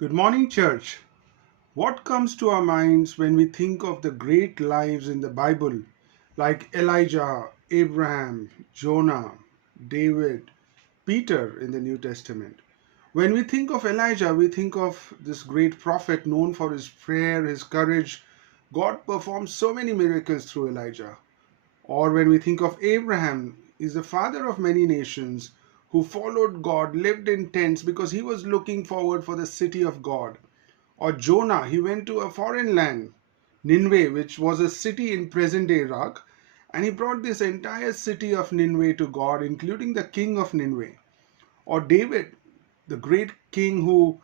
Good morning, church. What comes to our minds when we think of the great lives in the Bible, like Elijah, Abraham, Jonah, David, Peter in the New Testament? When we think of Elijah, we think of this great prophet known for his prayer, his courage. God performed so many miracles through Elijah. Or when we think of Abraham, he's the father of many nations who followed God, lived in tents because he was looking forward for the city of God. Or Jonah, he went to a foreign land, Nineveh, which was a city in present day Iraq, and he brought this entire city of Nineveh to God, including the king of Nineveh. Or David, the great king who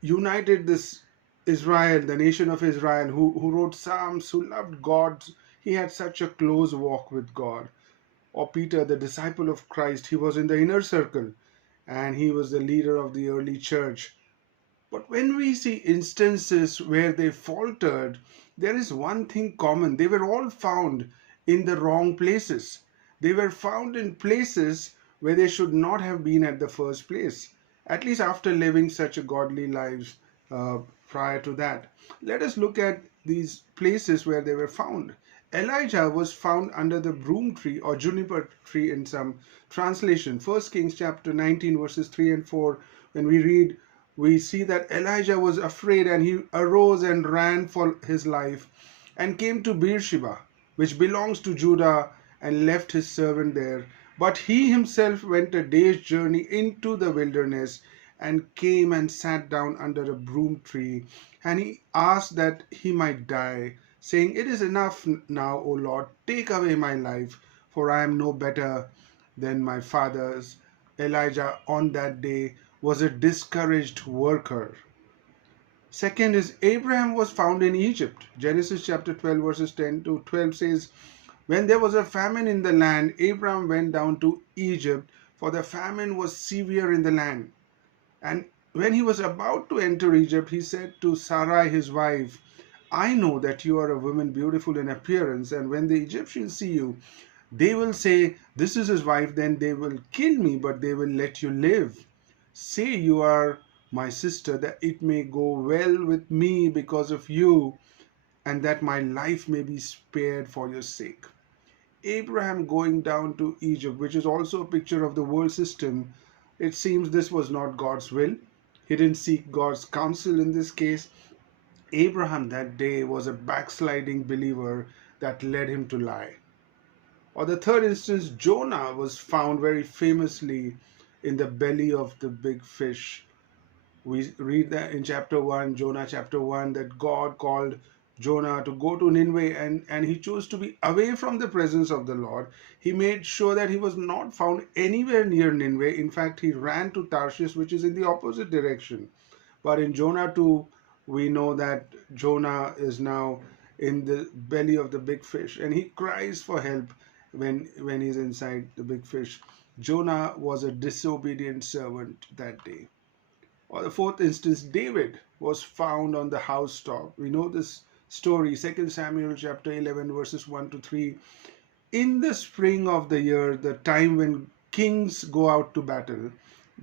united this Israel, the nation of Israel, who wrote Psalms, who loved God. He had such a close walk with God. Or Peter, the disciple of Christ, he was in the inner circle and he was the leader of the early church. But when we see instances where they faltered, there is one thing common. They were all found in the wrong places. They were found in places where they should not have been at the first place, at least after living such a godly lives uh, prior to that. Let us look at these places where they were found. Elijah was found under the broom tree or juniper tree in some translation. First Kings chapter 19 verses 3 and 4, when we read, we see that Elijah was afraid and he arose and ran for his life and came to Beersheba, which belongs to Judah, and left his servant there. But he himself went a day's journey into the wilderness and came and sat down under a broom tree. And he asked that he might die, saying, "It is enough now, O Lord, take away my life, for I am no better than my fathers." Elijah on that day was a discouraged worker. Second is Abraham was found in Egypt. Genesis chapter 12 verses 10 to 12 says, when there was a famine in the land, Abraham went down to Egypt, for the famine was severe in the land. And when he was about to enter Egypt, he said to Sarai his wife, "I know that you are a woman beautiful in appearance, and when the Egyptians see you, they will say, 'This is his wife,' then they will kill me, but they will let you live. Say you are my sister, that it may go well with me because of you, and that my life may be spared for your sake." Abraham going down to Egypt, which is also a picture of the world system, it seems this was not God's will. He didn't seek God's counsel in this case. Abraham that day was a backsliding believer that led him to lie. Or the third instance, Jonah was found very famously in the belly of the big fish. We read that in chapter 1, Jonah chapter 1, that God called Jonah to go to Nineveh, and he chose to be away from the presence of the Lord. He made sure that he was not found anywhere near Nineveh. In fact, he ran to Tarshish, which is in the opposite direction. But in Jonah 2, we know that Jonah is now in the belly of the big fish and he cries for help when he's inside the big fish. Jonah was a disobedient servant that day. Or the fourth instance, David was found on the housetop. We know this story, 2 Samuel chapter 11, verses 1 to 3. In the spring of the year, the time when kings go out to battle,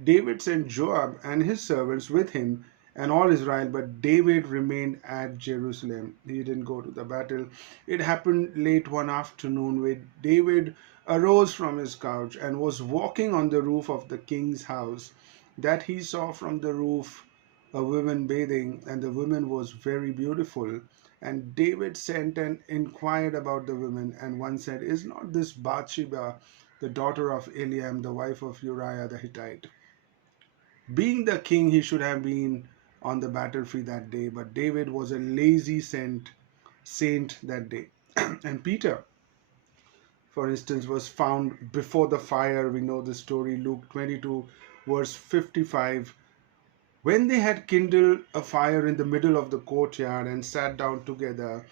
David sent Joab and his servants with him and all Israel, but David remained at Jerusalem. He didn't go to the battle. It happened late one afternoon when David arose from his couch and was walking on the roof of the king's house, that he saw from the roof a woman bathing, and the woman was very beautiful. And David sent and inquired about the women, and one said, "Is not this Bathsheba, the daughter of Eliam, the wife of Uriah the Hittite?" Being the king, he should have been on the battlefield that day, but David was a lazy saint that day. And Peter, for instance, was found before the fire. We know the story, Luke 22, verse 55. When they had kindled a fire in the middle of the courtyard and sat down together,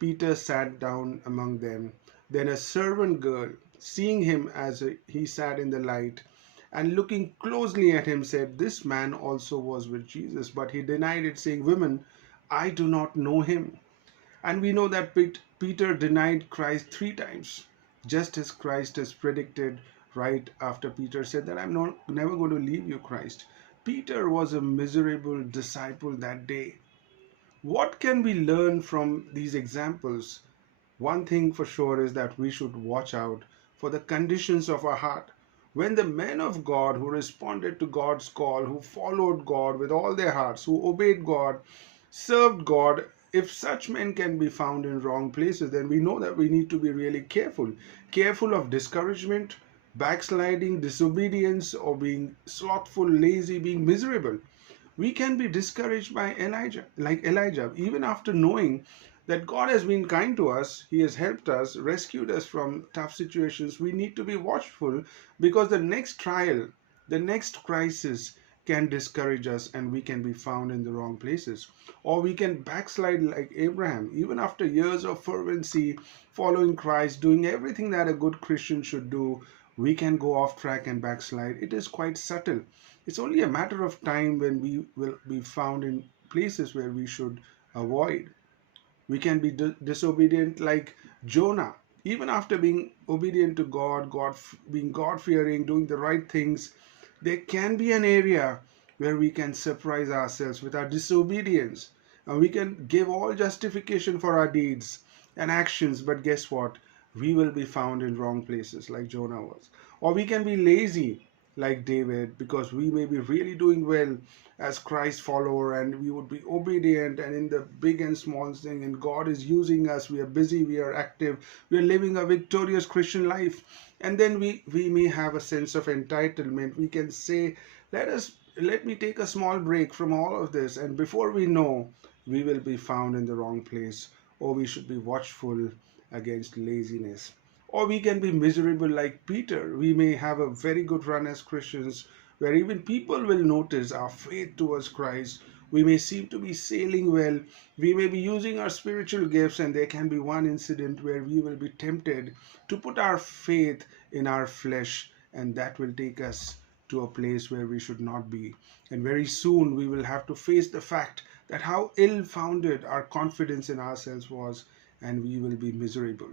Peter sat down among them. Then a servant girl, seeing him as he sat in the light, and looking closely at him, said, "This man also was with Jesus." But he denied it, saying, "Women, I do not know him." And we know that Peter denied Christ 3 times, just as Christ has predicted right after Peter said that, "I'm not never going to leave you, Christ." Peter was a miserable disciple that day. What can we learn from these examples? One thing for sure is that we should watch out for the conditions of our heart. When the men of God who responded to God's call, who followed God with all their hearts, who obeyed God, served God, if such men can be found in wrong places, then we know that we need to be really careful. Careful of discouragement, backsliding, disobedience, or being slothful, lazy, being miserable. We can be discouraged by Elijah, like Elijah, even after knowing that God has been kind to us, He has helped us, rescued us from tough situations. We need to be watchful because the next trial, the next crisis can discourage us and we can be found in the wrong places. Or we can backslide like Abraham, even after years of fervency, following Christ, doing everything that a good Christian should do. We can go off track and backslide. It is quite subtle. It's only a matter of time when we will be found in places where we should avoid. We can be disobedient like Jonah. Even after being obedient to God, being God fearing, doing the right things, there can be an area where we can surprise ourselves with our disobedience. And we can give all justification for our deeds and actions, but guess what? We will be found in wrong places like Jonah was. Or we can be lazy like David because we may be really doing well as Christ follower and we would be obedient and in the big and small thing, and God is using us. We are busy, we are active, we are living a victorious Christian life, and then we may have a sense of entitlement. We can say, let me take a small break from all of this, and before we know, we will be found in the wrong place. Or we should be watchful against laziness. Or we can be miserable like Peter. We may have a very good run as Christians where even people will notice our faith towards Christ. We may seem to be sailing well. We may be using our spiritual gifts, and there can be one incident where we will be tempted to put our faith in our flesh, and that will take us to a place where we should not be. And very soon we will have to face the fact that how ill founded our confidence in ourselves was, and we will be miserable.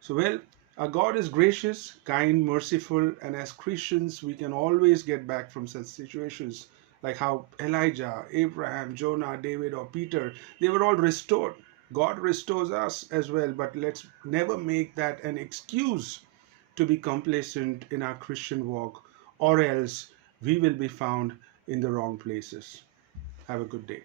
So, well, our God is gracious, kind, merciful, and as Christians, we can always get back from such situations like how Elijah, Abraham, Jonah, David, or Peter, they were all restored. God restores us as well, but let's never make that an excuse to be complacent in our Christian walk, or else we will be found in the wrong places. Have a good day.